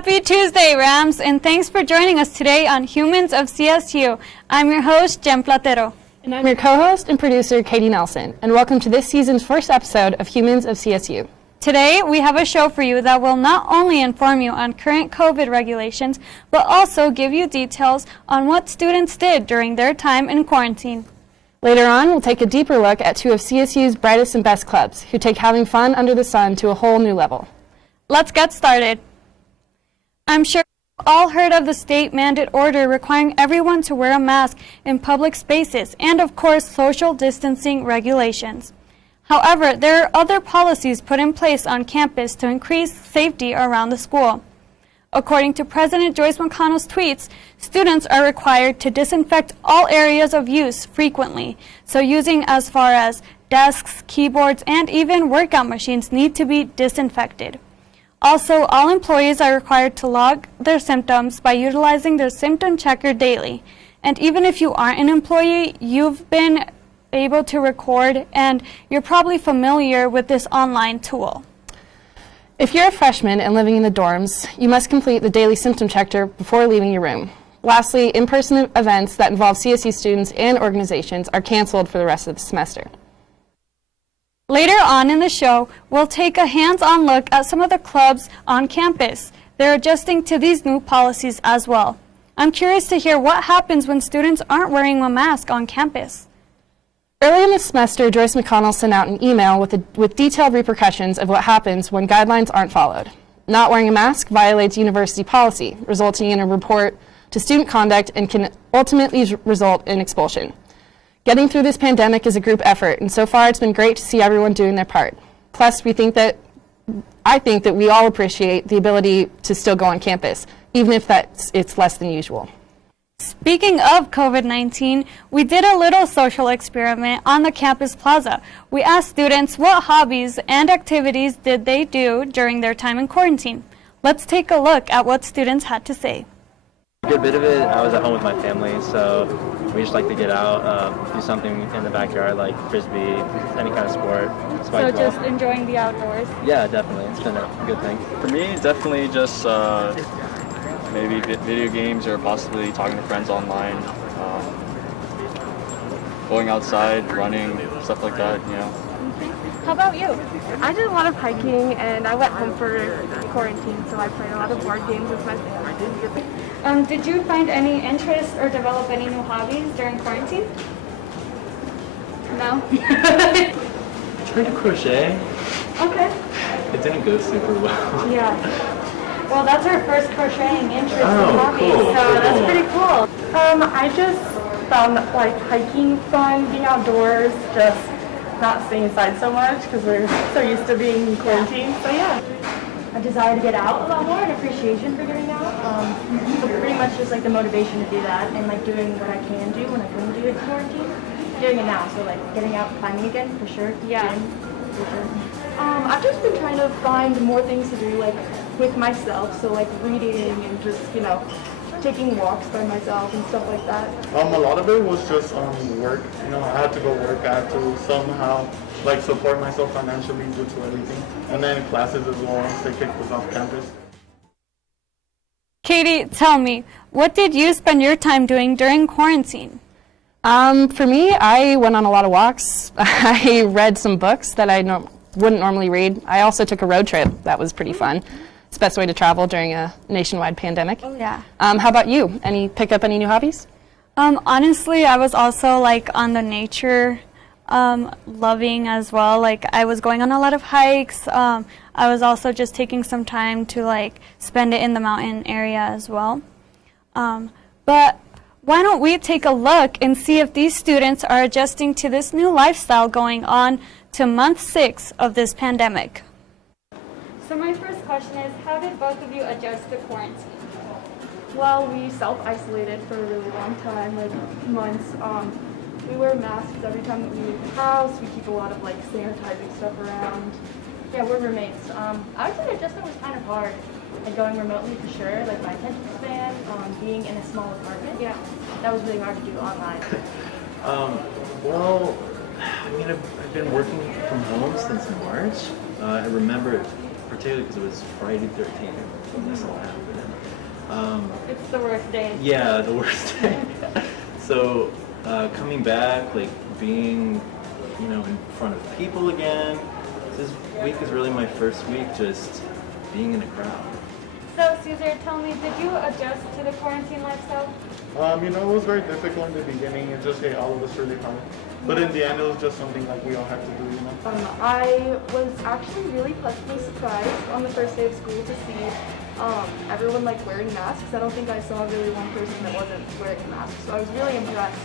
Happy Tuesday, Rams, and thanks for joining us today on Humans of CSU. I'm your host, Platero. And I'm your co-host and producer, Catey Nelson, and welcome to this season's first episode of Humans of CSU. Today, we have a show for you that will not only inform you on current COVID regulations, but also give you details on what students did during their time in quarantine. Later on, we'll take a deeper look at two of CSU's brightest and best clubs, who take having fun under the sun to a whole new level. Let's get started. I'm sure you've all heard of the state mandate order requiring everyone to wear a mask in public spaces and, of course, social distancing regulations. However, there are other policies put in place on campus to increase safety around the school. According to President Joyce McConnell's tweets, students are required to disinfect all areas of use frequently, so using as far as desks, keyboards, and even workout machines need to be disinfected. Also, all employees are required to log their symptoms by utilizing their symptom checker daily. And even if you aren't an employee, you've been able to record, and you're probably familiar with this online tool. If you're a freshman and living in the dorms, you must complete the daily symptom checker before leaving your room. Lastly, in-person events that involve CSU students and organizations are canceled for the rest of the semester. Later on in the show, we'll take a hands-on look at some of the clubs on campus. They're adjusting to these new policies as well. I'm curious to hear what happens when students aren't wearing a mask on campus. Early in the semester, Joyce McConnell sent out an email with detailed repercussions of what happens when guidelines aren't followed. Not wearing a mask violates university policy, resulting in a report to student conduct and can ultimately result in expulsion. Getting through this pandemic is a group effort, and so far it's been great to see everyone doing their part. Plus, I think that we all appreciate the ability to still go on campus, even if it's less than usual. Speaking of COVID-19, we did a little social experiment on the campus plaza. We asked students what hobbies and activities did they do during their time in quarantine. Let's take a look at what students had to say. A good bit of it, I was at home with my family, so we just like to get out, do something in the backyard like frisbee, any kind of sport. So just enjoying the outdoors? Yeah, definitely. It's been a good thing. For me, definitely just maybe video games or possibly talking to friends online, going outside, running, stuff like that, you know. How about you? I did a lot of hiking, and I went home for quarantine, so I played a lot of board games with my family. Did you find any interest or develop any new hobbies during quarantine? No? I tried to crochet. Okay. It didn't go super well. Yeah. Well, that's our first crocheting interest in Oh, hobby, cool. so that's pretty cool. I just found hiking fun, being outdoors, just not staying inside so much because we're so used to being in quarantine. So yeah. A desire to get out a lot more, an appreciation for getting out. So pretty much just the motivation to do that and doing what I can do when I couldn't do it in quarantine. Doing it now, so getting out and climbing again for sure. Yeah. Gym, for sure. I've just been trying to find more things to do with myself, so reading and just taking walks by myself and stuff like that. A lot of it was just work. I had to go work. I had to somehow support myself financially due to everything. And then classes as well once they kicked us off campus. Katie, tell me, what did you spend your time doing during quarantine? For me, I went on a lot of walks. I read some books that I wouldn't normally read. I also took a road trip. That was pretty fun. It's the best way to travel during a nationwide pandemic. Oh, yeah. How about you? Pick up any new hobbies? Honestly, I was also on the nature loving as well. I was going on a lot of hikes. I was also just taking some time to spend it in the mountain area as well. But why don't we take a look and see if these students are adjusting to this new lifestyle going on to month 6 of this pandemic. So my first question is, how did both of you adjust to quarantine? Well, we self-isolated for a really long time, months. We wear masks every time that we leave the house. We keep a lot of sanitizing stuff around. Yeah, we're roommates. I would say the adjustment was kind of hard. Going remotely for sure, my attention span, being in a small apartment. Yeah, that was really hard to do online. Well, I've been working from home since March. I remember particularly because it was Friday the 13th when this all happened. It's the worst day. Yeah, the worst day. So coming back, like being, in front of people again. This week is really my first week just being in a crowd. So, Caesar, tell me, did you adjust to the quarantine lifestyle? It was very difficult in the beginning. It just hit all of us really hard. But in the end, it was just something like we all had to do, I was actually really pleasantly surprised on the first day of school to see everyone wearing masks. I don't think I saw really one person that wasn't wearing a mask. So I was really impressed.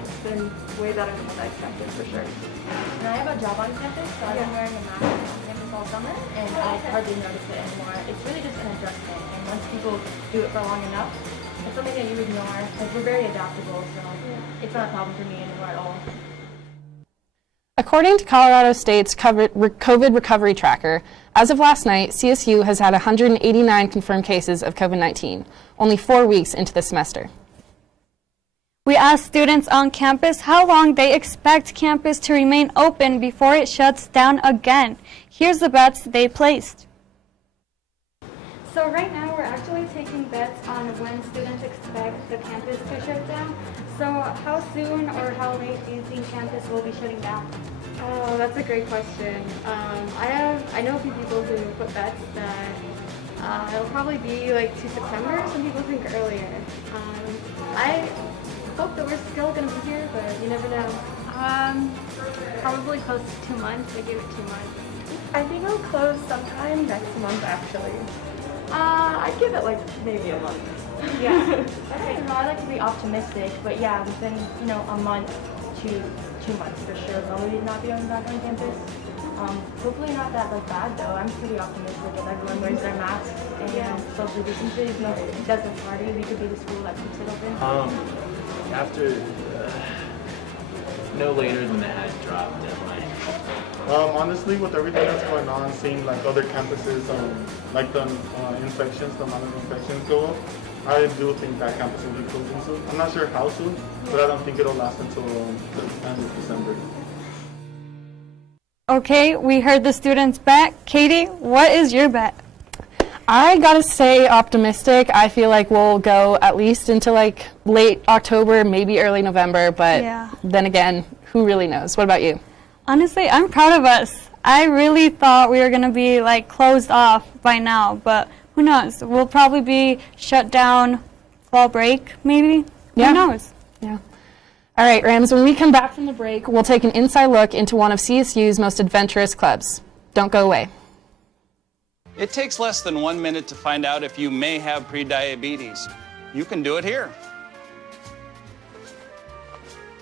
It's been way better than what I expected for sure. And I have a job on campus, so I've been wearing a mask on campus all summer, and I hardly notice it anymore. It's really just an adjustment, and once people do it for long enough, it's something that you ignore. We're very adaptable, so it's not a problem for me anymore at all. According to Colorado State's COVID recovery tracker, as of last night, CSU has had 189 confirmed cases of COVID-19, only 4 weeks into the semester. We asked students on campus how long they expect campus to remain open before it shuts down again. Here's the bets they placed. So right now we're actually taking bets on when students expect the campus to shut down. So how soon or how late do you think campus will be shutting down? Oh, that's a great question. I know a few people who put bets that it'll probably be 2 September. Some people think earlier. I hope that we're still going to be here, but you never know. Probably close to 2 months. I give it 2 months. I think it'll close sometime next month, actually. I'd give it maybe a month. Yeah. Okay, no, I like to be optimistic, but yeah, within a month to 2 months for sure. Probably not be going back on campus. Hopefully not that bad though. I'm pretty optimistic if everyone wears their masks and social distances. No, it doesn't party. We could be the school that keeps it open. After no later than the ad drop deadline. Honestly, with everything that's going on, seeing other campuses, the infections, the amount of infections go up, I do think that campus will be closing soon. I'm not sure how soon, but I don't think it'll last until the end of December. Okay, we heard the students' bet. Katie, what is your bet? I gotta say optimistic. I feel like we'll go at least into late October, maybe early November, but then again, who really knows? What about you? Honestly, I'm proud of us. I really thought we were going to be closed off by now, but who knows? We'll probably be shut down fall break, maybe. Yeah. Who knows? Yeah. All right, Rams, when we come back from the break, we'll take an inside look into one of CSU's most adventurous clubs. Don't go away. It takes less than 1 minute to find out if you may have prediabetes. You can do it here.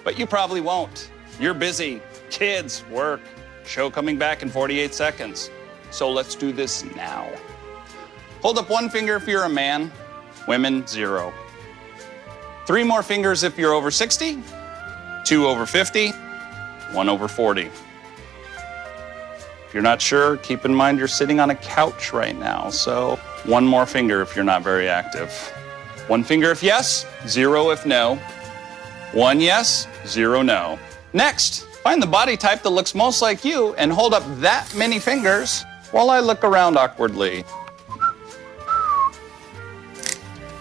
But you probably won't. You're busy. Kids, work, show coming back in 48 seconds. So let's do this now. Hold up 1 finger if you're a man, women, 0. 3 more fingers if you're over 60, 2 over 50, 1 over 40. If you're not sure, keep in mind you're sitting on a couch right now, so 1 more finger if you're not very active. 1 finger if yes, 0 if no. 1 yes, 0 no. Next, find the body type that looks most like you and hold up that many fingers while I look around awkwardly.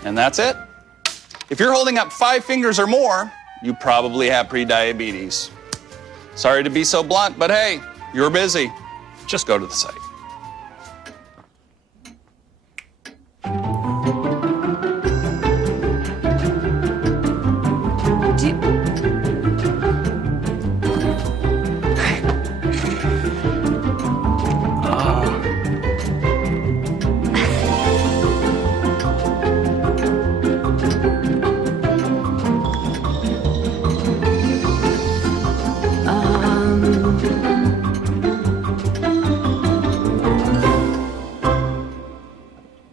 And that's it. If you're holding up 5 fingers or more, you probably have prediabetes. Sorry to be so blunt, but hey, you're busy. Just go to the site.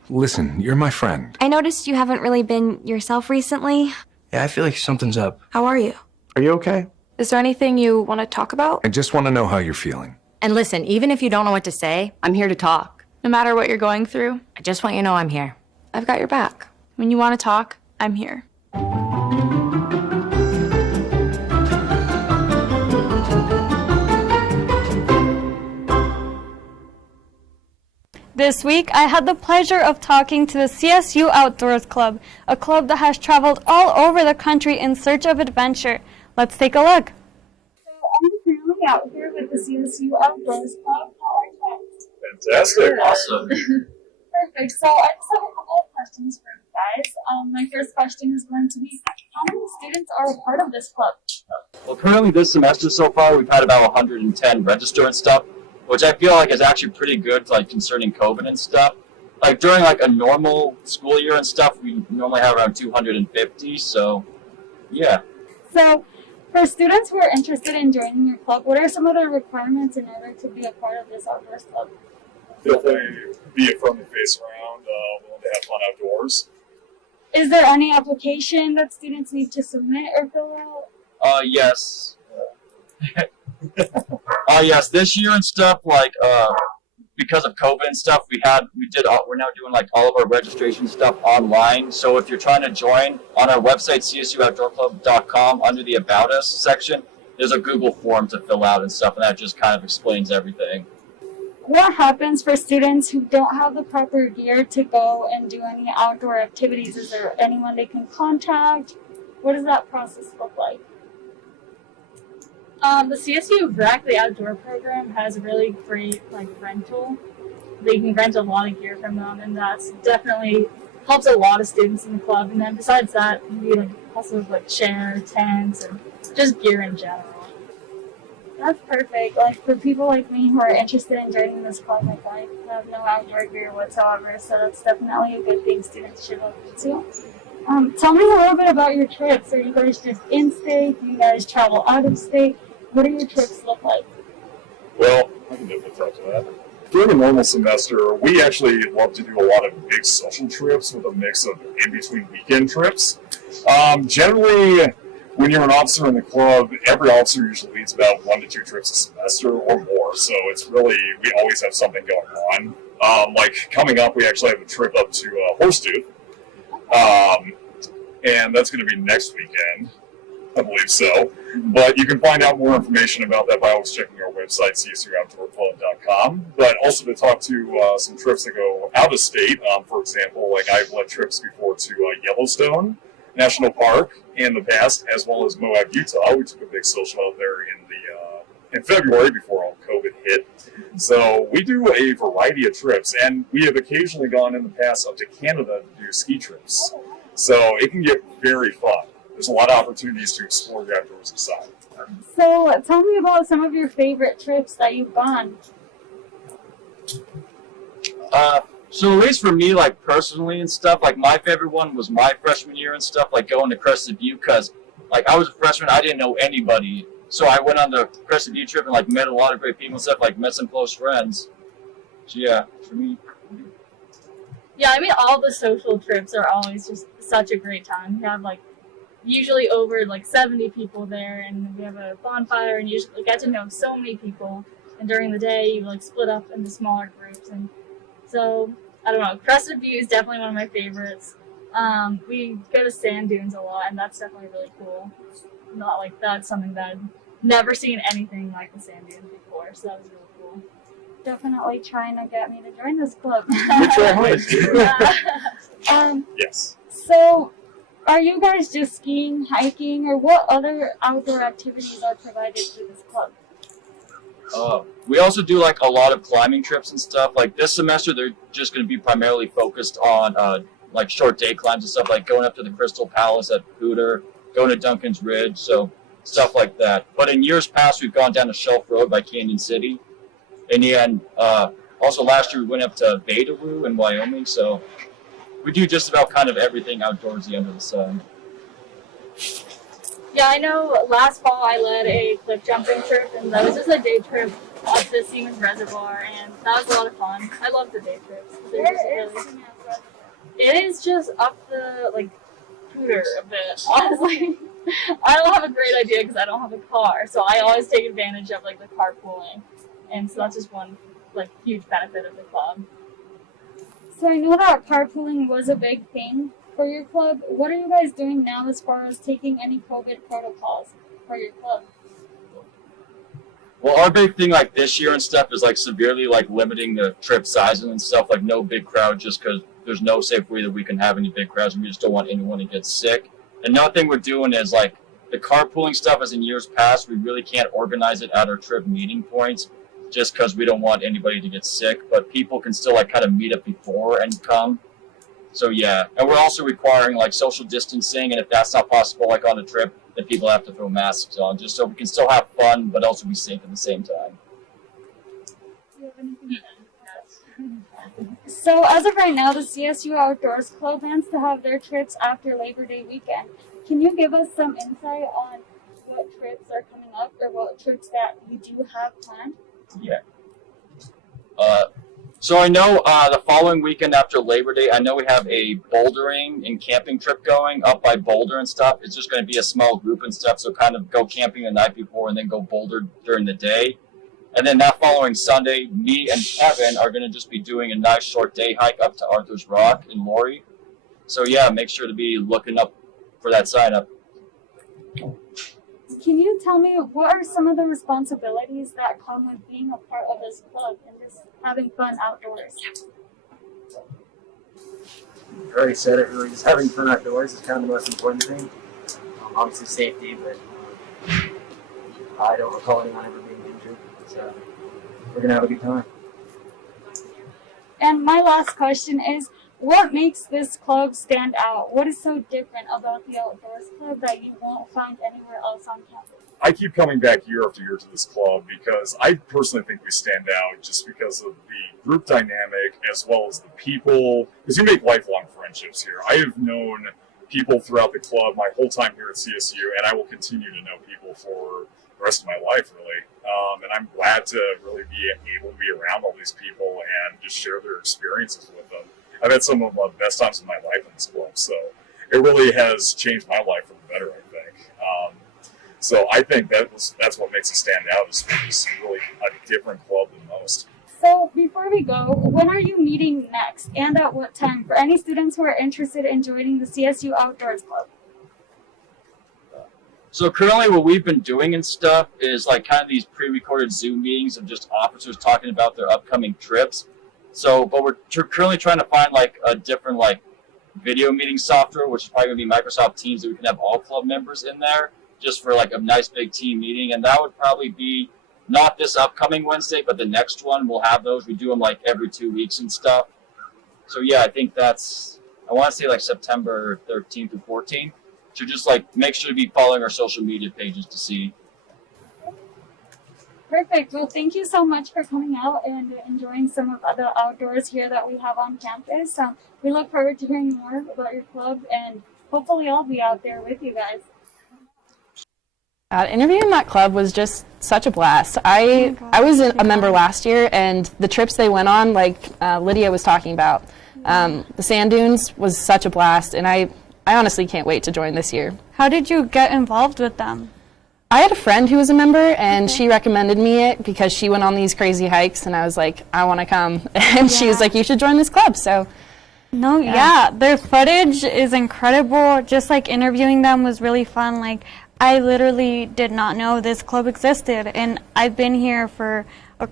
Listen, you're my friend. I noticed you haven't really been yourself recently. Yeah, I feel like something's up. How are you? Are you okay? Is there anything you want to talk about? I just want to know how you're feeling. And listen, even if you don't know what to say, I'm here to talk. No matter what you're going through, I just want you to know I'm here. I've got your back. When you want to talk, I'm here. This week, I had the pleasure of talking to the CSU Outdoors Club, a club that has traveled all over the country in search of adventure. Let's take a look. So I'm currently out here with the CSU Outdoors Club. How are you guys? Fantastic. Awesome. Perfect. So I just have a couple of questions for you guys. My first question is going to be, how many students are a part of this club? Well, currently this semester so far, we've had about 110 register and stuff, which I feel like is actually pretty good, like concerning COVID and stuff. Like during like a normal school year and stuff, we normally have around 250. So, yeah. So, for students who are interested in joining your club, what are some of the requirements in order to be a part of this outdoors club? Definitely be a friendly face around, willing to have fun outdoors. Is there any application that students need to submit or fill out? Yes. Yes, this year and stuff, like, because of COVID and stuff, we're now doing like all of our registration stuff online. So if you're trying to join, on our website, csuoutdoorclub.com, under the About Us section, there's a Google form to fill out and stuff, and that just kind of explains everything. What happens for students who don't have the proper gear to go and do any outdoor activities? Is there anyone they can contact? What does that process look like? The CSU VRAC, the outdoor program, has a really great rental. They can rent a lot of gear from them, and that's definitely helps a lot of students in the club. And then besides that, we also share tents and just gear in general. That's perfect. For people like me who are interested in joining this club, I have no outdoor gear whatsoever, so that's definitely a good thing students should look into. Tell me a little bit about your trips. Are you guys just in-state? Do you guys travel out of state? What do your trips look like? Well, I can definitely talk to that. During a normal semester, we actually love to do a lot of big social trips with a mix of in-between weekend trips. Generally, when you're an officer in the club, every officer usually leads about 1 to 2 trips a semester or more. So it's really, we always have something going on. Coming up, we actually have a trip up to Horsetooth. And that's going to be next weekend, I believe so. But you can find out more information about that by always checking our website, csuoutdoorclub.com. But also to talk to some trips that go out of state. For example, I've led trips before to Yellowstone National Park in the past, as well as Moab, Utah. We took a big social out there in February before all COVID hit. So we do a variety of trips, and we have occasionally gone in the past up to Canada to do ski trips. So it can get very fun. There's a lot of opportunities to explore the outdoors inside. So tell me about some of your favorite trips that you've gone. So at least for me, personally and stuff, my favorite one was my freshman year and stuff, going to Crested View, because, I was a freshman, I didn't know anybody. So I went on the Crested View trip and, met a lot of great people and stuff, met some close friends. So yeah, for me. Yeah, all the social trips are always just such a great time. We have, usually over, 70 people there, and we have a bonfire, and you usually get to know so many people. And during the day, you, split up into smaller groups. And so, I don't know, Crested View is definitely one of my favorites. We go to sand dunes a lot, and that's definitely really cool. That's something that I've never seen anything like the sand dunes before, so that was really cool. Definitely trying to get me to join this club. Yes. So, are you guys just skiing, hiking, or what other outdoor activities are provided through this club? We also do a lot of climbing trips and stuff. This semester, they're just going to be primarily focused on short day climbs and stuff, going up to the Crystal Palace at Hooter, going to Duncan's Ridge, so stuff like that. But in years past, we've gone down to Shelf Road by Canyon City. In the end, also last year we went up to Bedaroo in Wyoming, so we do just about kind of everything outdoorsy under the sun. Yeah, I know last fall I led a cliff jumping trip, and that was just a day trip up to Siemens Reservoir, and that was a lot of fun. I love the day trips. Where is Siemens Reservoir? It is just up the, Hooter a bit, honestly. I don't have a great idea because I don't have a car, so I always take advantage of, the carpooling. And so that's just one, huge benefit of the club. So I know that carpooling was a big thing for your club. What are you guys doing now as far as taking any COVID protocols for your club? Well, our big thing like this year and stuff is like severely like limiting the trip sizes and stuff, like no big crowd, just because there's no safe way that we can have any big crowds, and we just don't want anyone to get sick. Another thing we're doing is like the carpooling stuff, as in years past, we really can't organize it at our trip meeting points just because we don't want anybody to get sick, but people can still like kind of meet up before and come. So yeah, and we're also requiring like social distancing, and if that's not possible like on a trip, then people have to throw masks on, just so we can still have fun but also be safe at the same time. So as of right now, the CSU Outdoors Club plans to have their trips after Labor Day weekend. Can you give us some insight on what trips are coming up or what trips that you do have planned? Yeah. So I know the following weekend after Labor Day, I know we have a bouldering and camping trip going up by Boulder and stuff. It's just going to be a small group and stuff, so kind of go camping the night before and then go boulder during the day. And then that following Sunday, me and Kevin are going to just be doing a nice short day hike up to Arthur's Rock in Lory. So yeah, make sure to be looking up for that sign up. Can you tell me what are some of the responsibilities that come with being a part of this club and just having fun outdoors? You already said it, really. Just having fun outdoors is kind of the most important thing. Obviously safety, but I don't recall anyone ever being injured, so we're going to have a good time. And my last question is, what makes this club stand out? What is so different about the Outdoors Club that you won't find anywhere else on campus? I keep coming back year after year to this club because I personally think we stand out just because of the group dynamic as well as the people, because you make lifelong friendships here. I have known people throughout the club my whole time here at CSU, and I will continue to know people for the rest of my life, really. And I'm glad to really be able to be around all these people and just share their experiences with them. I've had some of the best times of my life in this club, so it really has changed my life for the better, I think. So I think that's what makes it stand out, is it's really a different club than most. So before we go, when are you meeting next and at what time for any students who are interested in joining the CSU Outdoors Club? So currently what we've been doing and stuff is like kind of these pre-recorded Zoom meetings of just officers talking about their upcoming trips. So, but we're currently trying to find like a different like video meeting software, which is probably going to be Microsoft Teams, that we can have all club members in there just for like a nice big team meeting. And that would probably be not this upcoming Wednesday, but the next one. We'll have those. We do them like every 2 weeks and stuff. So yeah, I think that's, I want to say like September 13th to 14th. So just like make sure to be following our social media pages to see. Perfect. Well, thank you so much for coming out and enjoying some of the outdoors here that we have on campus. We look forward to hearing more about your club, and hopefully I'll be out there with you guys. Interviewing that club was just such a blast. I was a member last year, and the trips they went on, like Lydia was talking about, the sand dunes was such a blast, and I honestly can't wait to join this year. How did you get involved with them? I had a friend who was a member, and she recommended me it because she went on these crazy hikes, and I was like, I want to come. And she was like, you should join this club. So, their footage is incredible. Just like interviewing them was really fun. Like, I literally did not know this club existed, and I've been here for a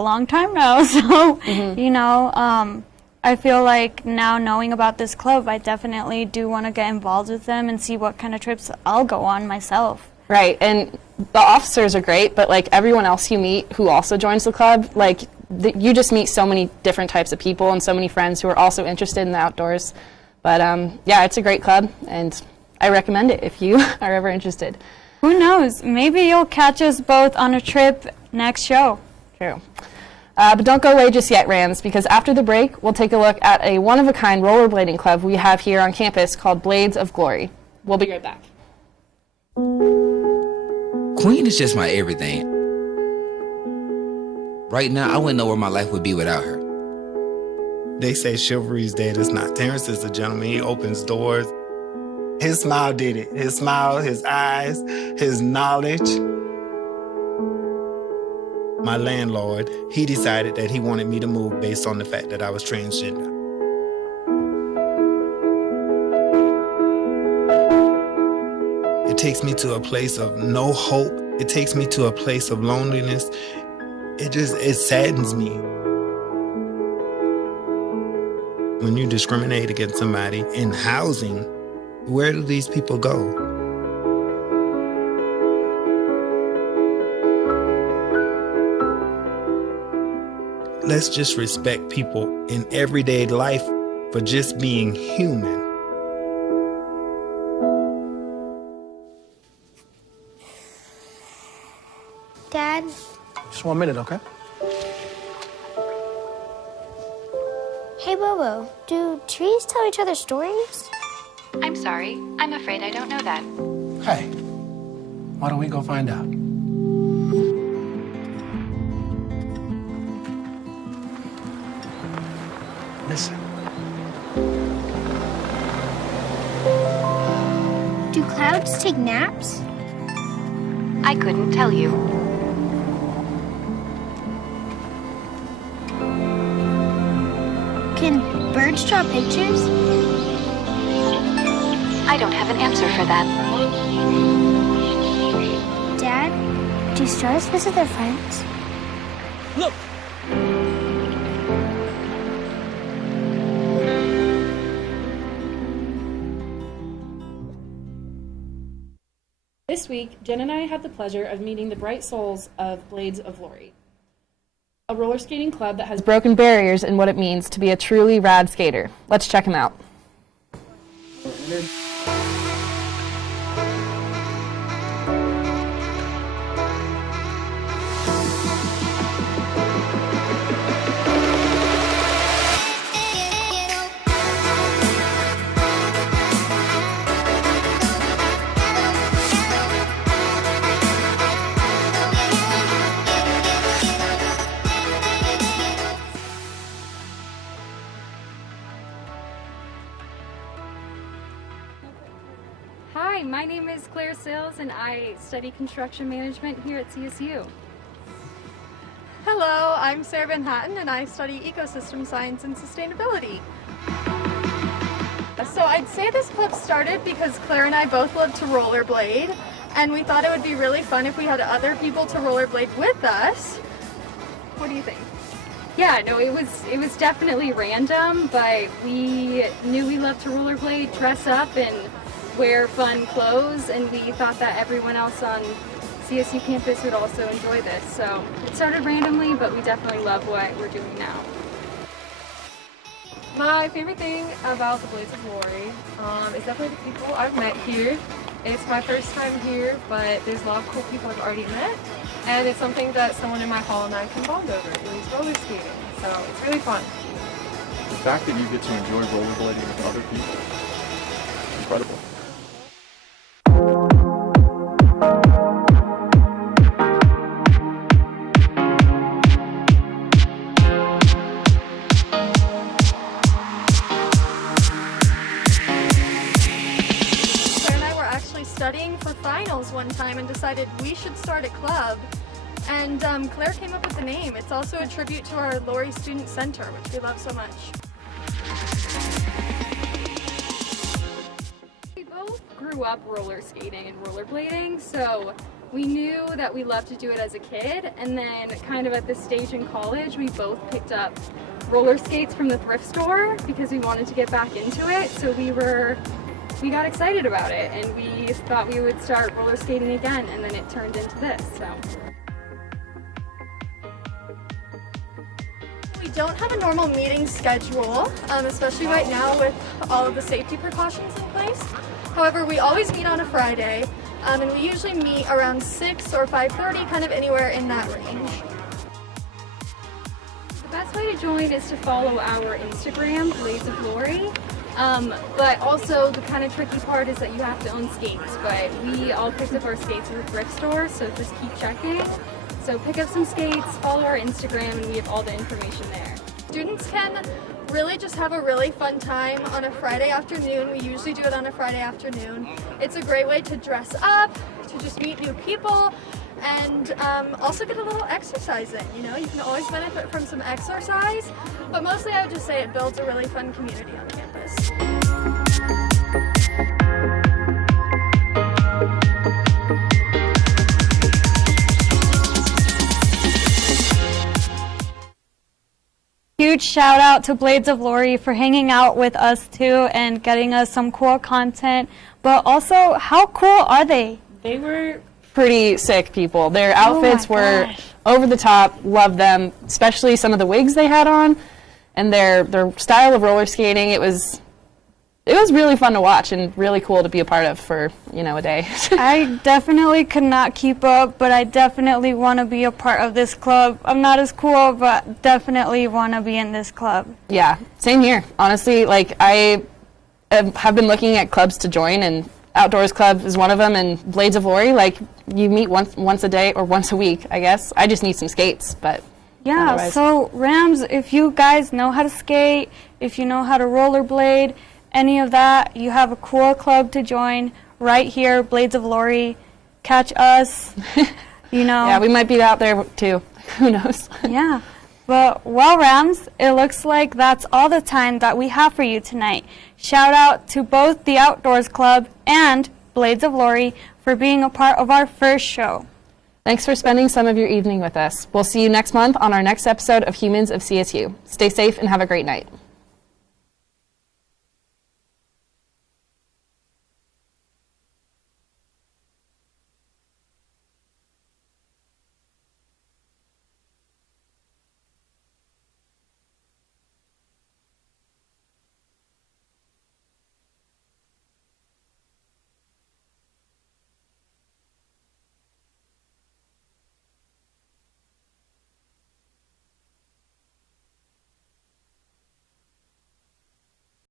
long time now. So, you know, I feel like now knowing about this club, I definitely do want to get involved with them and see what kind of trips I'll go on myself. Right, and the officers are great, but like everyone else you meet who also joins the club, like you just meet so many different types of people and so many friends who are also interested in the outdoors. But yeah, it's a great club, and I recommend it if you are ever interested. Who knows? Maybe you'll catch us both on a trip next show. True. But don't go away just yet, Rams, because after the break, we'll take a look at a one-of-a-kind rollerblading club we have here on campus called Blades of Glory. We'll be right back. Queen is just my everything. Right now, I wouldn't know where my life would be without her. They say chivalry's dead. It's not. Terrence is a gentleman. He opens doors. His smile did it. His smile, his eyes, his knowledge. My landlord, he decided that he wanted me to move based on the fact that I was transgender. It takes me to a place of no hope It takes me to a place of loneliness. It saddens me. When you discriminate against somebody in housing, where do these people go? Let's just respect people in everyday life for just being human. Dad? Just 1 minute, okay? Hey, Bobo, do trees tell each other stories? I'm sorry. I'm afraid I don't know that. Hey, why don't we go find out? Listen. Do clouds take naps? I couldn't tell you. Can birds draw pictures? I don't have an answer for that. Dad, do stars visit their friends? Look! This week, Jen and I had the pleasure of meeting the bright souls of Blades of Lory, a roller skating club that has broken barriers in what it means to be a truly rad skater. Let's check them out. Hi, my name is Claire Sales and I study construction management here at CSU. Hello, I'm Sarah Van Hatten and I study ecosystem science and sustainability. So I'd say this club started because Claire and I both love to rollerblade, and we thought it would be really fun if we had other people to rollerblade with us. What do you think? Yeah, no, it was definitely random, but we knew we loved to rollerblade, dress up, and wear fun clothes, and we thought that everyone else on CSU campus would also enjoy this. So it started randomly, but we definitely love what we're doing now. My favorite thing about the Blades of Lory is definitely the people I've met here. It's my first time here, but there's a lot of cool people I've already met, and it's something that someone in my hall and I can bond over. It's roller skating, so it's really fun. The fact that you get to enjoy rollerblading with other people, incredible. Studying for finals one time and decided we should start a club, and Claire came up with the name. It's also a tribute to our Lory Student Center, which we love so much. We both grew up roller skating and rollerblading, so we knew that we loved to do it as a kid, and then kind of at this stage in college we both picked up roller skates from the thrift store because we wanted to get back into it. So we got excited about it, and we thought we would start roller skating again, and then it turned into this. So we don't have a normal meeting schedule, especially right now with all of the safety precautions in place. However, we always meet on a Friday, and we usually meet around 6 or 5:30, kind of anywhere in that range. the best way to join is to follow our Instagram, Blades of Lory. But also the kind of tricky part is that you have to own skates, but we all picked up our skates at the thrift store, so just keep checking. So pick up some skates, follow our Instagram, and we have all the information there. Students can really just have a really fun time on a Friday afternoon. We usually do it on a Friday afternoon. It's a great way to dress up, to just meet new people, and also get a little exercise in. You know, you can always benefit from some exercise, but mostly I would just say it builds a really fun community on campus. huge shout out to Blades of Lory for hanging out with us too and getting us some cool content. But also, how cool are they? They were pretty sick people. Their outfits were over the top. Loved them, especially some of the wigs they had on and their style of roller skating. It was really fun to watch and really cool to be a part of for, a day. I definitely could not keep up, but I definitely want to be a part of this club. I'm not as cool, but definitely want to be in this club. Yeah, same here. Honestly, I have been looking at clubs to join, and Outdoors Club is one of them, and Blades of Lory, you meet once a day or once a week, I guess. I just need some skates, but yeah, otherwise. So Rams, if you guys know how to skate, if you know how to rollerblade, any of that, you have a cool club to join right here, Blades of Lory. Catch us, Yeah, we might be out there too. Who knows? Yeah. But, well, Rams, it looks like that's all the time that we have for you tonight. Shout out to both the Outdoors Club and Blades of Lory for being a part of our first show. Thanks for spending some of your evening with us. We'll see you next month on our next episode of Humans of CSU. Stay safe and have a great night.